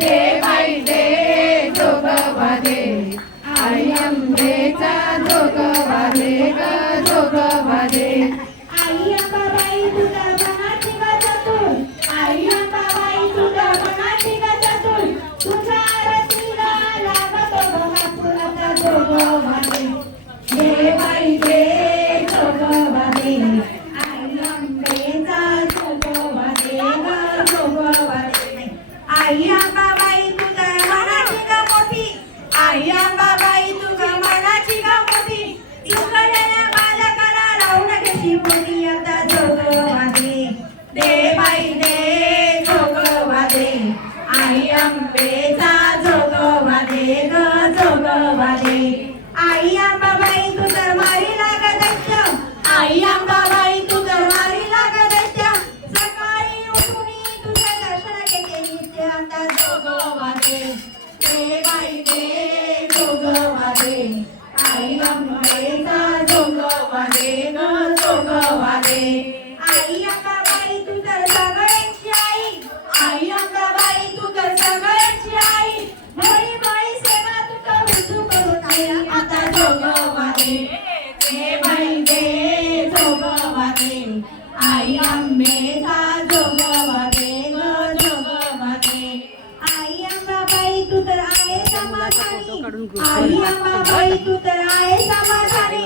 दे बाई दे जोगवा दे आई अंबेचा जोगवा दे ग जोगवा दे आई अंबाबाई तुझ्या मनाची गजतून आई अंबाबाई तुझ्या मनाची गजतून तुझ्या आरतीला लागतो बघा फुलाचा जोगवा दे दे बाई दे जोगवा दे आई अंबेचा जोगवा दे ग जोगवा दे आई अंबाबाई तुझ्या मनाची ग मोठी आई अंबाबाई तुझ्या मनाची ग मोठी सुकलेल्या बालकाला लावून घेशी पोटी आता जोगवा दे दे बाई दे जोगवा दे आई अंबेचा जोगवा दे ग जोगवा दे आई अंबाबाई तू तर मारी लागत आई अंबाबाई तू तर मारी लागत सकाळी उठून तुझ्या दर्शन घेते नित्य आता जोगवा दे दे बाई दे जोगवा दे आई अंबेचा जोगवा दे ग जोगवा दे आई अंबाबाई तू तर सगळ्यांची आई अंबाबाई तू तर सगळ्यांची आई बळी बळी सेवा तू तर रुजू करून आई आता जोगवा दे दे बाई दे जोगवा दे आई अंबेचा जोगवा दे ग जोगवा दे आई अंबाबाई तू तर आहे समाधानी आई अंबाबाई तू तर आहे समाधानी